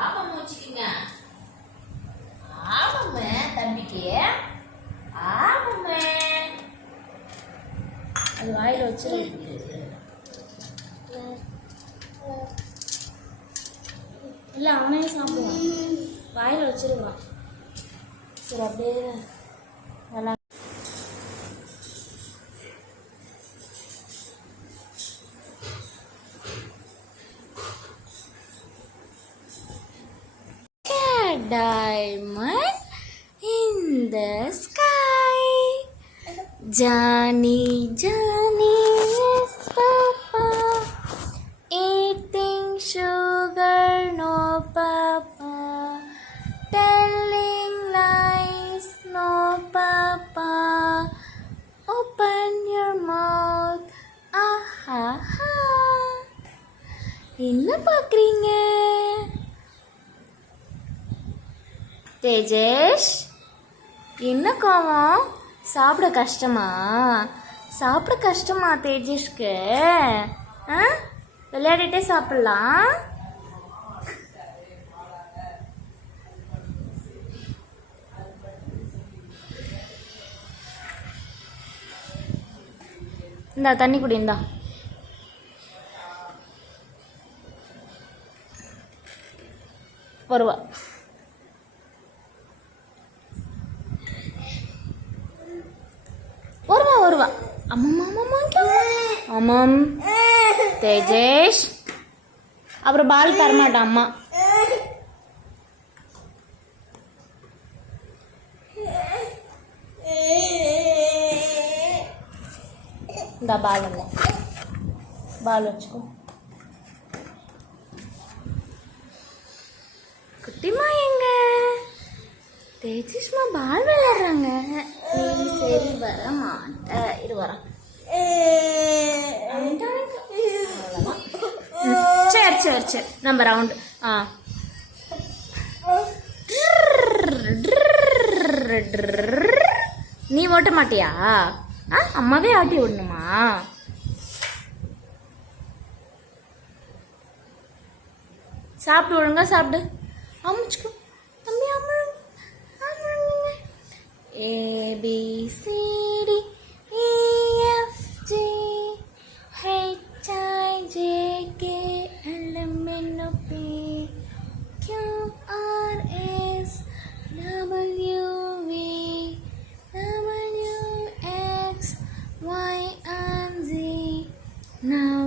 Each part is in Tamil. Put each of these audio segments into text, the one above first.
ஆமாம் வச்சுக்கோங்க. ஆமாம்மே தம்பிக்கு. ஆமாம்மே. அது வாயில் வச்சு இல்லை அவனே சாப்பிடுவான். வாயில் வச்சிருவான். சரி அப்படியே நல்லா diamond in the sky. Johnny, Johnny, yes, Papa. Eating sugar, no, Papa. Telling lies, no, Papa. Open your mouth, aha, ha. என்ன பார்க்குறீங்க? தேஜேஷ், என்ன கோவம்? சாப்பிட கஷ்டமா? சாப்பிட கஷ்டமா தேஜேஷ்க்கு? விளையாடிட்டே சாப்பிடலாம். இந்தா தண்ணி குடி. இந்தா வருவா. வருவா வருவா. ஆமாம் தேஜேஷ். அப்புறம் பால் தரமாட்டான் அம்மா. இந்த பால் இல்லை, பால் வச்சுக்கோ. குட்டிமா எங்க? தேஜஸ்மா பால் விளையாடுறாங்க. நீ சரி வர மாட்ட. இது வர. சரி சரி சரி நம்ம ரவுண்டு. நீ ஓட்ட மாட்டியா? அம்மாவே ஆட்டி விடணுமா? சாப்பிடு, ஒழுங்கா சாப்பிடு. அமுச்சுக்கோ தம்பி. ABCD EFG HIJK LMNOP QRS WV WX YZ. Now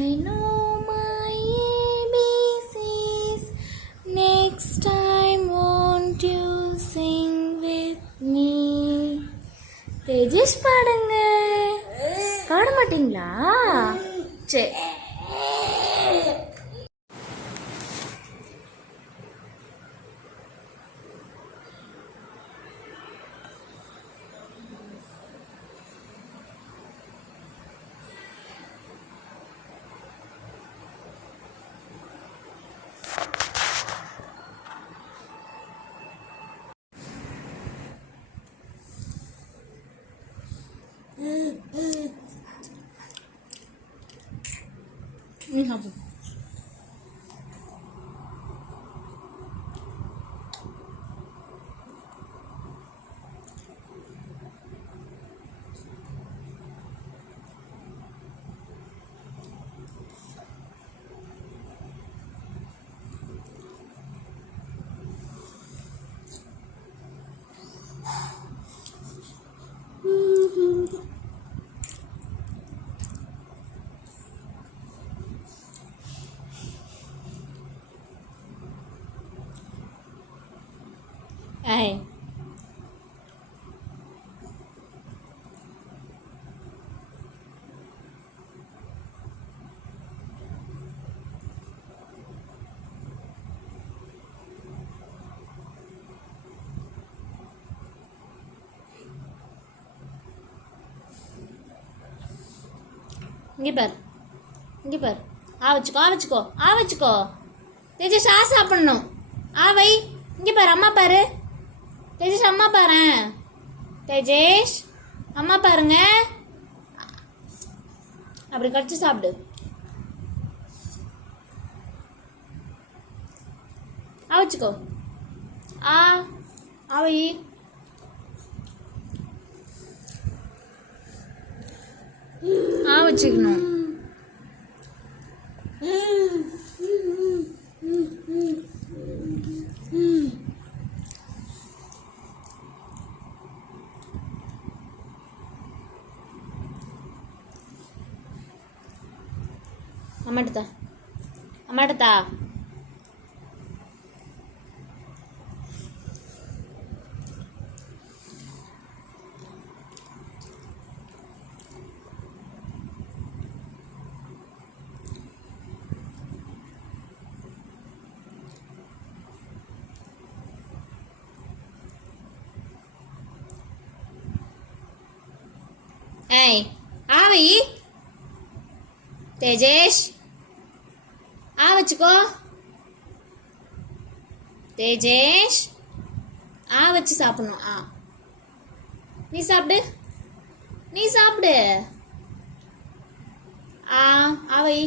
I know my ABCs. Next time won't you sing with me? Tejesh பாடுங்க. பாட மாட்டீங்களா? சரி. சாப்பிடு. Ay. இங்கே பார் ஆ வச்சுக்கோ. தேஜேஷ் ஆ சாப்பிடணும். ஆ வை. இங்கே பாரு, அம்மா பாரு. தேஜேஷ் அம்மா பாரு. தேஜேஷ் அம்மா பாருங்க. அப்படி கடிச்சு சாப்பிடு. ஆ வச்சுக்கோ. ஆ ஆவை. ஆ வச்சுக்கணும். அம்மாட்டா அம்மாட்டா. ஏய் ஆவை. தேஜேஷ் ஆ வச்சுக்கோ. தேஜேஷ் ஆ வச்சு சாப்பிடணும். ஆ நீ சாப்பிடு. நீ சாப்பிடு. ஆ ஆவை.